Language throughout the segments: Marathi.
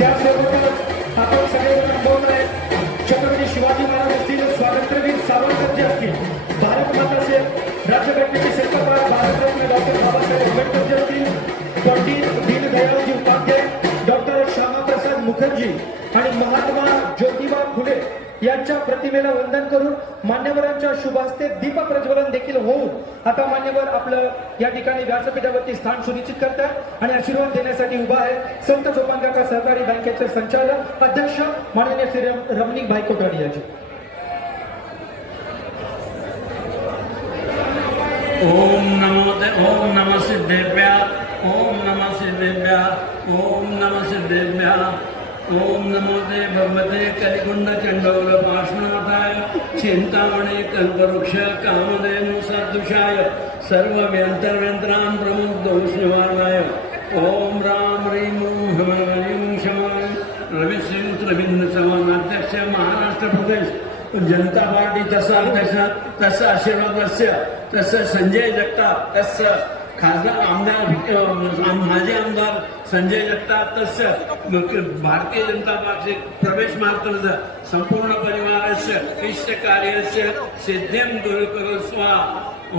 पूजन त्यासोबतच त्यांच्या प्रतिमेला वंदन करून मान्यवरांच्या शुभ हस्ते दीप प्रज्वलन देखील होऊन आता मान्यवर आपलं या ठिकाणी व्यासपीठावरती स्थान सुनिश्चित करतात आणि आशीर्वाद देण्यासाठी उभा आहे. संत जोपानकाका सहकारी बँकेचे संचालक अध्यक्ष माननीय श्री रम- रमणीक भाई कोटवाडी यांचे. ओम नमो ओम नम सिद्धेभ्या ओम नम सिद्धेभ्या ओम नम सिद्धेभ्या। ओम नमो दे भगवते कलिकुंड चंडोल पार्श्वनाथाय चिंतामणे कल्पवृक्ष कामदे सदृशाय सर्व व्यंतरव्यंतरान प्रमुख दोष निवारणाय ओम राम रीम हम ह्रीं शम रविसिंग रवींद्र समान अध्यक्ष महाराष्ट्र प्रदेश जनता पार्टी तसा अध्यक्ष तसा आशीर्वाद तस्य तसं संजय जगताप तसं खासदार आमदार अं, माजी आमदार संजय जगताप तसं मग भारतीय जनता पक्षे प्रवेश मात्र संपूर्ण परिवारस्य इष्टकार्यस्य सिद्धिं गुरु करो स्वा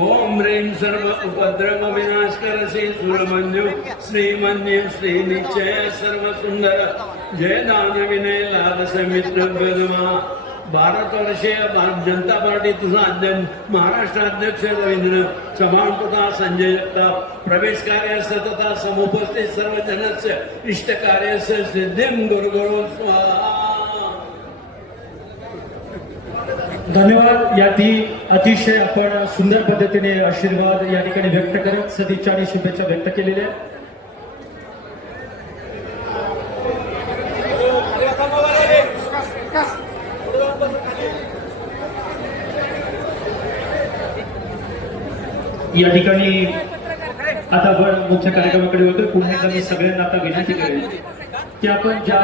ओम ह्रीं सर्व उपद्रव विनाशकर श्री सुरमन्यु श्रीमन्यु श्री निश्चय सर्व सुंदर जय दान विनय लाभ समित्र गदमा भारत वर्षीय भारत जनता पार्टी तुझा अध्यक्ष महाराष्ट्र अध्यक्ष रवींद्र चव्हाण संजय जगताप प्रवेश कार्य तथा समुपस्थित सर्व जनस्य इष्ट कार्य सिद्धिं गुरुगुरु स्वाहा. धन्यवाद. याती अतिशय आपण सुंदर पद्धतीने आशीर्वाद या ठिकाणी व्यक्त करत सदिच्छा आणि शुभेच्छा व्यक्त केलेल्या आहेत. या ठिकाणी आता आपण मुख्य कार्यक्रमाकडे होतो पुन्हा एकदा मी सगळ्यांना आता विनंती करेन की आपण ज्या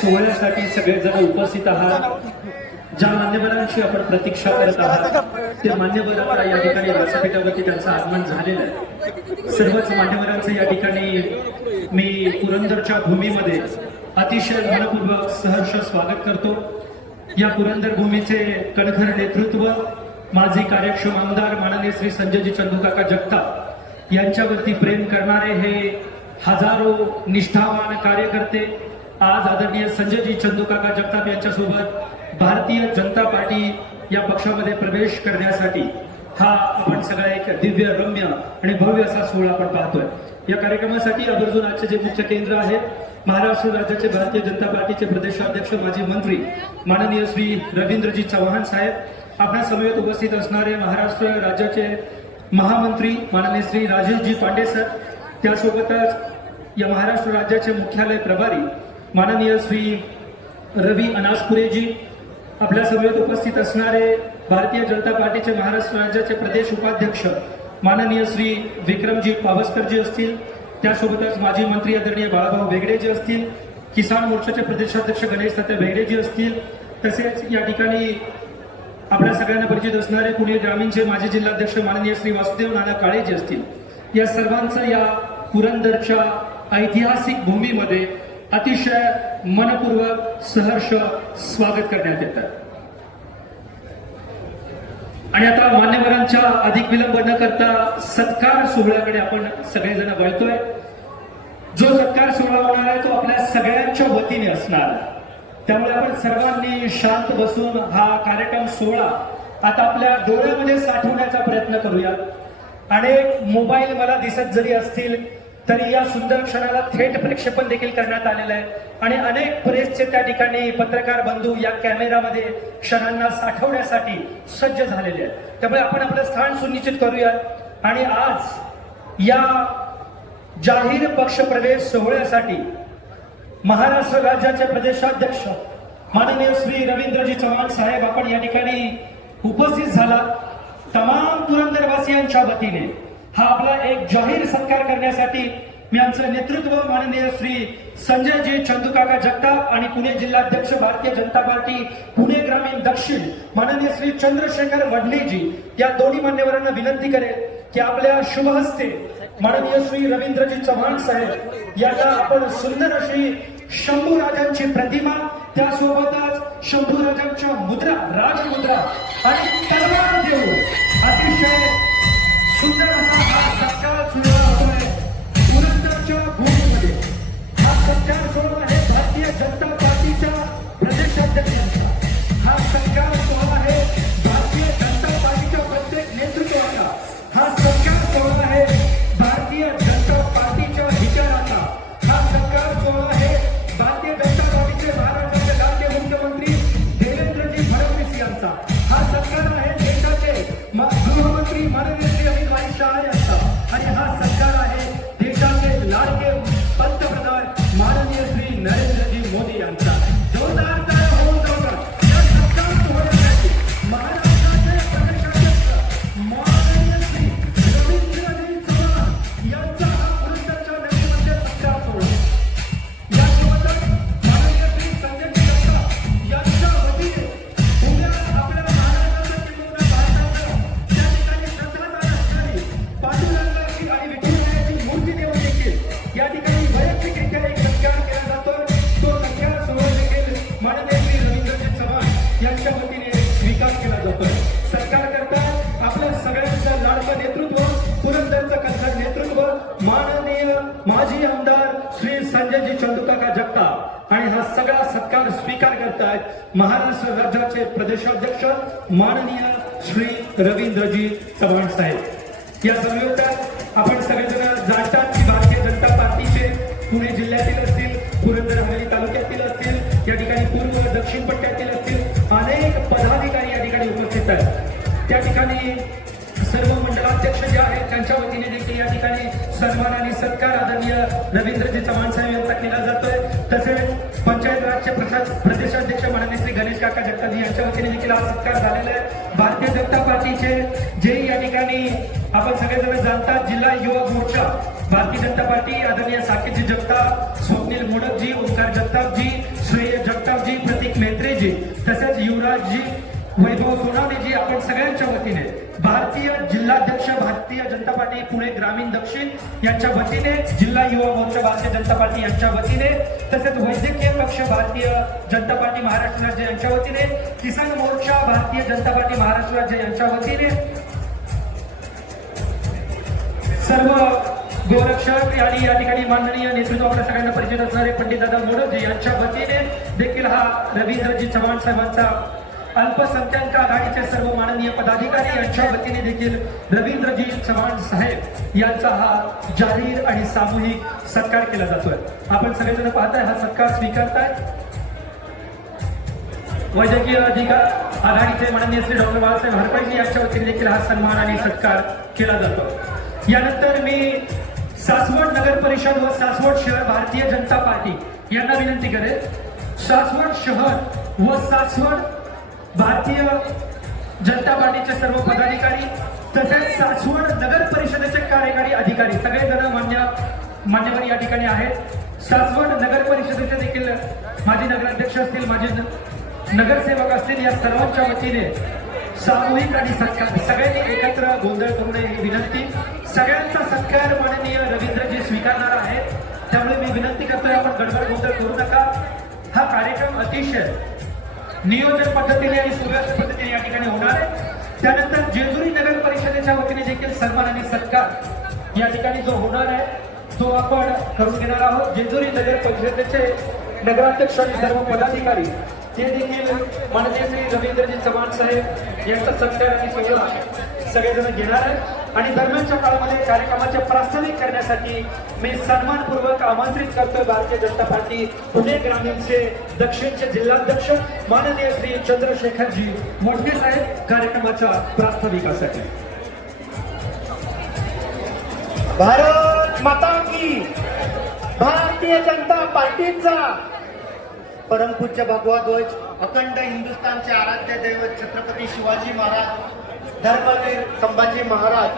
सोहळ्यासाठी सगळेजण उपस्थित आहात ज्या मान्यवरांची आपण प्रतीक्षा करत आहात ते मान्यवर आता या ठिकाणी व्यासपीठावरती त्यांचं आगमन झालेलं आहे. सर्वच मान्यवरांचं या ठिकाणी मी पुरंदरच्या भूमीमध्ये अतिशय मनपूर्वक सहर्ष स्वागत करतो. या पुरंदर भूमीचे कणखर नेतृत्व माझे कार्यक्षम आमदार माननीय श्री संजयजी चंदूकाका जगताप यांच्यावरती प्रेम करणारे हे हजारो निष्ठावान कार्यकर्ते आज आदरणीय संजयजी चंदूकाका जगताप यांच्यासोबत भारतीय जनता पार्टी या पक्षामध्ये प्रवेश करण्यासाठी हा आपण सगळा एक दिव्य रम्य आणि भव्य असा सोहळा आपण पाहतोय. या कार्यक्रमासाठी आवर्जून आजचे जे मुख्य केंद्र आहे महाराष्ट्र राज्याचे भारतीय जनता पार्टीचे प्रदेशाध्यक्ष माजी मंत्री माननीय श्री रवींद्रजी चव्हाण साहेब आपल्या समवेत उपस्थित असणारे महाराष्ट्र राज्याचे महामंत्री माननीय श्री राजेशजी पांडे सर त्यासोबतच या महाराष्ट्र राज्याचे मुख्यालय प्रभारी माननीय श्री रवी अनासपुरेजी आपल्या सभेत उपस्थित असणारे भारतीय जनता पार्टीचे महाराष्ट्र राज्याचे प्रदेश उपाध्यक्ष माननीय श्री विक्रमजी पावसकरजी असतील त्यासोबतच माजी मंत्री आदरणीय बाळाभाऊ वेगडेजी असतील किसान मोर्चाचे प्रदेशाध्यक्ष गणेश दत्त वेगडेजी असतील तसेच या ठिकाणी आपल्या सगळ्यांना परिचित असणारे पुणे ग्रामीणचे माजी जिल्हाध्यक्ष माननीय श्री वासुदेव नाना काळे जे असतील या सर्वांचं या पुरंदरच्या ऐतिहासिक भूमीमध्ये अतिशय मनपूर्वक सहर्ष स्वागत करण्यात येतं आणि आता मान्यवरांच्या अधिक विलंब न करता सत्कार सोहळ्याकडे आपण सगळेजण वळतोय जो सत्कार सोहळा होणार आहे तो आपल्या सगळ्यांच्या वतीने असणार आहे. त्यामुळे आपण सर्वांनी शांत बसून हा कार्यक्रम सोहळा आता आपल्या डोळ्यामध्ये साठवण्याचा प्रयत्न करूया. अनेक मोबाईल मला दिसत जरी असतील तरी या सुंदर क्षणाला थेट प्रक्षेपण देखील करण्यात आलेलं आहे. आणि अनेक प्रेसचे त्या ठिकाणी पत्रकार बंधू या कॅमेरामध्ये क्षणांना साठवण्यासाठी सज्ज झालेले आहेत. त्यामुळे आपण आपलं स्थान सुनिश्चित करूया. आणि आज या जाहीर पक्ष प्रवेश सोहळ्यासाठी महाराष्ट्र राज्याचे प्रदेशाध्यक्ष माननीय श्री रवींद्रजी चव्हाण साहेब आपण या ठिकाणी उपस्थित झाला. तमाम पुरंदरवासियांच्या वतीने हा आपला एक जाहीर सत्कार करण्यासाठी मी आमचं नेतृत्व माननीय श्री संजयजी चंदुकाका जगताप आणि पुणे जिल्हाध्यक्ष भारतीय जनता पार्टी पुणे ग्रामीण दक्षिण माननीय श्री चंद्रशेखर वडलेजी या दोन्ही मान्यवरांना विनंती करेल की आपल्या शुभ हस्ते माननीय श्री रवींद्रजी चव्हाण साहेब यांना आपण सुंदर अशी शंभू राजांची प्रतिमा त्यासोबतच शंभू राजांच्या मुद्रा राजमुद्रा आणि तलवार देऊ अतिशय सुंदर असा हा सत्कार सुरू होतोय. पुरंदरच्या भूमीमध्ये. हा सत्कार सोहळा आहे भारतीय जनता पार्टीच्या प्रदेशाध्यक्षांचा. हा सत्कार सोहळा स्वीकार करतायत महाराष्ट्र राज्याचे प्रदेशाध्यक्ष माननीय श्री रवींद्रजी चव्हाण साहेब. या संयुक्तात आपण सगळेजण जाणतात की भारतीय जनता पार्टीचे पुणे जिल्ह्यातील असतील पुरंदर हवेली तालुक्यातील असतील या ठिकाणी पूर्व व दक्षिण पट्ट्यातील असतील अनेक पदाधिकारी या ठिकाणी उपस्थित आहेत. त्या ठिकाणी सर्व मंडळाध्यक्ष जे आहेत त्यांच्या वतीने देखील या ठिकाणी सन्मान आणि सत्कार आदरणीय रवींद्रजी चव्हाण साहेब यांचा केला जातोय. तसेच पंचायत राजचे प्रशास प्रदेशाध्यक्ष माननीय श्री गणेश काका जगताजी यांच्या वतीने देखील हा सत्कार झालेला आहे. भारतीय जनता पार्टीचे जे या ठिकाणी आपण सगळेजण जाणतात जिल्हा युवक मोर्चा भारतीय जनता पार्टी आदरणीय साकेतजी जगताप स्वप्नील मोडकजी ओंकार जगतापजी श्री वैभव सोनावणेजी आपण सगळ्यांच्या वतीने भारतीय जिल्हाध्यक्ष भारतीय जनता पार्टी पुणे ग्रामीण दक्षिण यांच्या वतीने जिल्हा युवा मोर्चा भारतीय जनता पार्टी यांच्या वतीने तसेच वैद्यकीय पक्ष भारतीय जनता पार्टी महाराष्ट्र राज्य यांच्या वतीने किसान मोर्चा भारतीय जनता पार्टी महाराष्ट्र राज्य यांच्या वतीने सर्व गोरक्षक आणि या ठिकाणी माननीय नेतृत्व आपल्या सगळ्यांना परिचित असणारे पंडित दादा मोडकजी यांच्या वतीने देखील हा रवींद्रजी चव्हाण साहेबांचा अल्पसंख्याक आघाडीचे सर्व माननीय पदाधिकारी यांच्या वतीने देखील रवींद्रजी चव्हाण साहेब यांचा हा जाहीर आणि सामूहिक सत्कार केला जातोय. आपण सगळेजण पाहताय हा सत्कार स्वीकारताय. वैद्यकीय अधिकार आघाडीचे माननीय श्री डॉक्टर बाळासाहेब हरपाईजी यांच्या वतीने देखील हा सन्मान आणि सत्कार केला जातो. यानंतर मी सासवड नगर परिषद व सासवड शहर भारतीय जनता पार्टी यांना विनंती करेन. सासवड शहर व सासवड भारतीय जनता पार्टीचे सर्व पदाधिकारी तसेच सासवड नगर परिषदेचे कार्यकारी अधिकारी सगळेजण मान्य मान्यवर या ठिकाणी आहेत. सासवड नगर परिषदेचे देखील माजी नगराध्यक्ष असतील माजी नगरसेवक असतील या सर्वांच्या वतीने सामूहिक आणि सत्कार सगळ्यांनी एकत्र गोंधळ करू नये ही विनंती. सगळ्यांचा सत्कार माननीय रवींद्रजी स्वीकारणार आहेत. त्यामुळे मी विनंती करतोय आपण गडबड गोंधळ करू नका. हा कार्यक्रम अतिशय नियोजन पद्धतीने आणि सुव्यवस्थित पद्धतीने या ठिकाणी होणार आहे. त्यानंतर जेजुरी नगर परिषदेच्या वतीने देखील सन्मान आणि सत्कार या ठिकाणी जो होणार आहे तो आपण करून घेणार आहोत. जेजुरी नगर परिषदेचे नगराध्यक्ष आणि सर्व पदाधिकारी ते देखील माननीय श्री रवींद्रजी चव्हाण साहेब यांचा सत्कार आणि सोहळा सगळेजण घेणार आहेत. आणि दरम्यानच्या काळामध्ये कार्यक्रमाचे प्रास्ताविक करण्यासाठी मी सन्मानपूर्वक आमंत्रित करतोय भारतीय जनता पार्टी पुणे ग्रामीणचे दक्षिणचे जिल्हाध्यक्ष माननीय श्री चंद्रशेखरजी मोठे साहेब कार्यक्रमाच्या प्रास्ताविकासाठी. भारत माता की भारतीय जनता पार्टीचा परमपूज्य भगवा ध्वज अखंड हिंदुस्थानचे आराध्य दैवत छत्रपती शिवाजी महाराज धर्मवीर संभाजी महाराज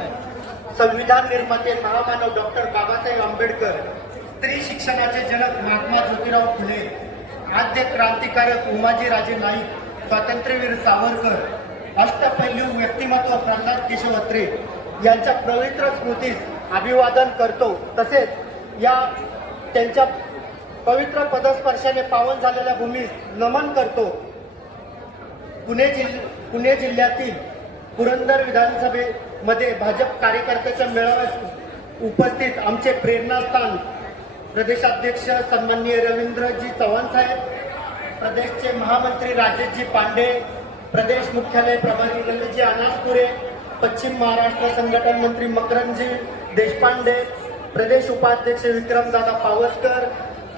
संविधान निर्माते महामानव डॉक्टर बाबासाहेब आंबेडकर स्त्री शिक्षणाचे जनक महात्मा ज्योतिराव फुले आद्य क्रांतिकारक उमाजीराजे नाईक स्वातंत्र्यवीर सावरकर अष्टपैलू व्यक्तिमत्व प्रल्हाद केशव अत्रे यांच्या पवित्र स्मृतीस अभिवादन करतो. तसेच या त्यांच्या पवित्र पदस्पर्शाने पावन झालेल्या भूमीस नमन करतो. पुणे जिल्ह पुणे जिल्ह्यातील पुरंदर विधानसभेमध्ये भाजप कार्यकर्त्याच्या मेळाव्यास उपस्थित आमचे प्रेरणास्थान प्रदेशाध्यक्ष सन्माननीय रवींद्रजी चव्हाण साहेब प्रदेशचे महामंत्री राजेशजी पांडे प्रदेश मुख्यालय प्रभारी ललितजी अनासपुरे पश्चिम महाराष्ट्र संघटन मंत्री मकरंदजी देशपांडे प्रदेश उपाध्यक्ष विक्रमदादा पावसकर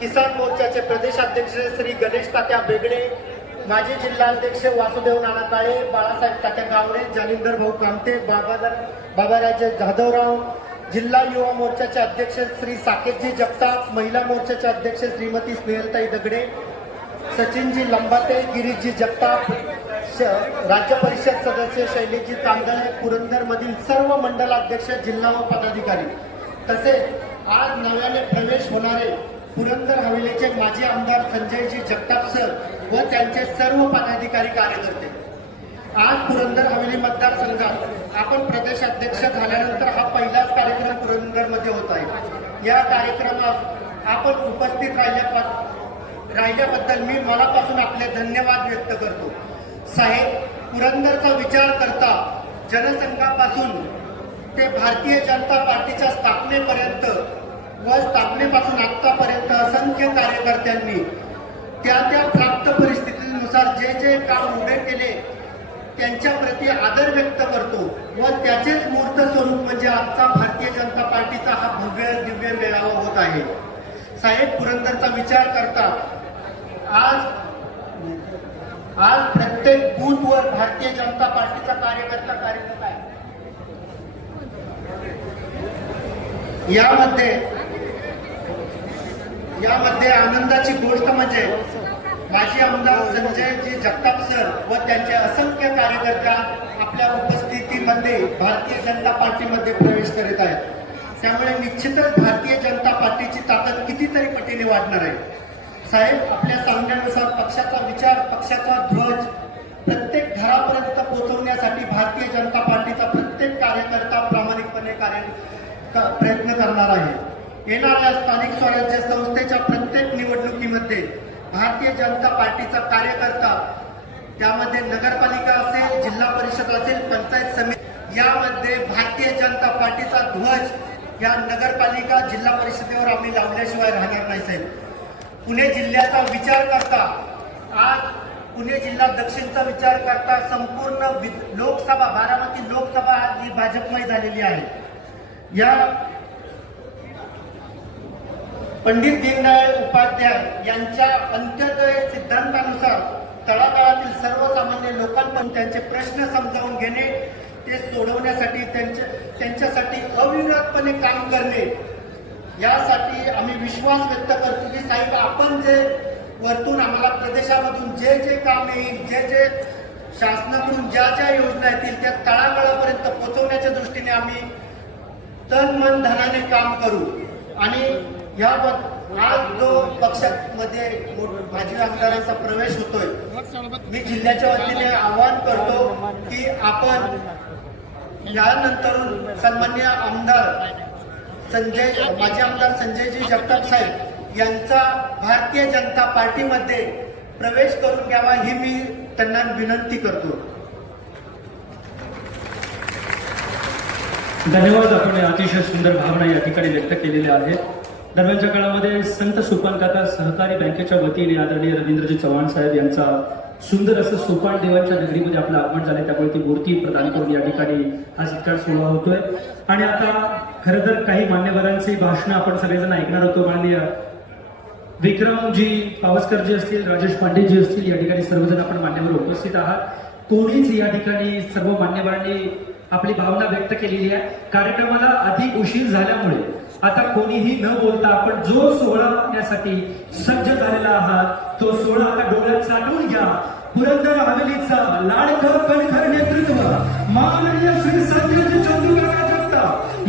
किसान मोर्चाचे प्रदेशाध्यक्ष श्री गणेश तात्या बेगडे माजी जिल्हाध्यक्ष वासुदेव नाना काळे बाळासाहेब तात्या गावडे जालिंदर भाऊ कामते बाबादार बाबाराजे जाधवराव जिल्हा युवा मोर्चाचे अध्यक्ष श्री साकेतजी जगताप महिला मोर्चाचे अध्यक्ष श्रीमती स्नेहलताई दगडे सचिनजी लंबाते गिरीशजी जगताप श- राज्य परिषद सदस्य शैलीजी तांदळे पुरंदरमधील सर्व मंडलाध्यक्ष जिल्हा व पदाधिकारी. तसेच आज नव्याने प्रवेश होणारे पुरंदर हवेलीचे माजी आमदार संजयजी जगताप सर व त्यांचे सर्व पदाधिकारी कार्यकर्ते. आज पुरंदर हवेली मतदारसंघात आपण प्रदेशाध्यक्ष झाल्यानंतर हा पहिलाच कार्यक्रम पुरंदरमध्ये होत आहे. या कार्यक्रमात आपण उपस्थित राहिल्या राहिल्याबद्दल मी मनापासून आपले धन्यवाद व्यक्त करतो. साहेब पुरंदरचा विचार करता जनसंघापासून ते भारतीय जनता पार्टीच्या स्थापनेपर्यंत व स्थापनेपासून आतापर्यंत असंख्य कार्यकर्त्यांनी त्या त्या प्राप्त परिस्थितीनुसार जे जे काम उभे केले त्यांच्या प्रती आदर व्यक्त करतो व त्याचेच मूर्त स्वरूप म्हणजे आजचा भारतीय जनता पार्टीचा हा भव्य दिव्य मेळावा होत आहे. साहेब पुरंदरचा विचार करता आज आज प्रत्येक बूथवर भारतीय जनता पार्टीचा कार्यकर्ता कार्यरत आहे. यामध्ये यामध्ये आनंदाची गोष्ट म्हणजे माजी आमदार संजयजी जगताप सर व त्यांचे असंख्य कार्यकर्ता आपल्या उपस्थितीमध्ये भारतीय जनता पार्टीमध्ये प्रवेश करीत आहेत. त्यामुळे निश्चितच भारतीय जनता पार्टीची ताकद कितीतरी पटीने वाढणार आहे. साहेब आपल्या सांगण्यानुसार पक्षाचा विचार पक्षाचा ध्वज प्रत्येक घरापर्यंत पोहोचवण्यासाठी भारतीय जनता पार्टीचा प्रत्येक कार्यकर्ता प्रामाणिकपणे कार्य प्रयत्न करणार आहे. येणाऱ्या स्थानिक स्वराज्य संस्थेच्या प्रत्येक निवडणुकीमध्ये भारतीय जनता पार्टीचा कार्यकर्ता त्यामध्ये नगरपालिका असेल जिल्हा परिषद असेल पंचायत समिती यामध्ये भारतीय जनता पार्टीचा ध्वज या नगरपालिका जिल्हा परिषदेवर आम्ही लावल्याशिवाय राहणार नाही साहेब. पुणे जिल्ह्याचा विचार करता आज पुणे जिल्हा दक्षिणचा विचार करता संपूर्ण लोकसभा बारामती लोकसभा आज ही भाजपमय झालेली आहे. या पंडित दीनदयाळ उपाध्याय यांच्या अंत्योदय सिद्धांतानुसार तळागाळातील सर्वसामान्य लोकांपर्यंत त्यांचे प्रश्न समजावून घेणे ते सोडवण्यासाठी त्यांच्या त्यांच्यासाठी अविरतपणे काम करणे. यासाठी आम्ही विश्वास व्यक्त करतो की साहेब आपण जे वरतून आम्हाला प्रदेशामधून जे जे काम येईल जे जे शासनाकडून ज्या ज्या योजना येतील त्या तळागाळापर्यंत पोहोचवण्याच्या दृष्टीने आम्ही तन मन धनाने काम करू. आणि या आज जो पक्षामध्ये माजी आमदारांचा प्रवेश होतोय मी जिल्ह्याच्या वतीने आवाहन करतो की आपण यानंतर सन्मान्य आमदार संजय माजी आमदार संजयजी जगताप साहेब यांचा भारतीय जनता पार्टीमध्ये प्रवेश करून घ्यावा ही मी त्यांना विनंती करतो. धन्यवाद. आपण अतिशय सुंदर भावना या ठिकाणी व्यक्त केलेल्या आहेत. दरम्यानच्या काळामध्ये संत सोपानकाका सहकारी बँकेच्या वतीने आदरणीय रवींद्रजी चव्हाण साहेब यांचा सुंदर असं सोपान देवांच्या नगरीमध्ये आपलं आगमन झालं. त्यामुळे ती मूर्ती प्रदान करून या ठिकाणी हा सत्कार सोहळा होतोय. आणि आता खरं तर काही मान्यवरांची भाषणं आपण सगळेजण ऐकणार होतो. माननीय विक्रमजी पावसकर जी असतील राजेश पांडे जी असतील या ठिकाणी सर्वजण आपण मान्यवर उपस्थित आहात. कोणीच या ठिकाणी सर्व मान्यवरांनी आपली भावना व्यक्त केलेली आहे. कार्यक्रमाला अधिक उशीर झाल्यामुळे आता कोणीही न बोलता आपण जो सोहळा पाहण्यासाठी सज्ज झालेला आहात तो सोहळा आता डोळ्यात साठवून घ्या. पुरंदर हवेलीचा लाडकं कणखर नेतृत्व माननीय श्री संजयजी चंद्रकाका जगताप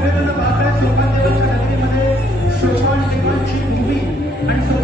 सगळेजण पाहत आहेत लोकांच्या लक्षात आलेली मध्ये शोभण जीवनची भूमी आणि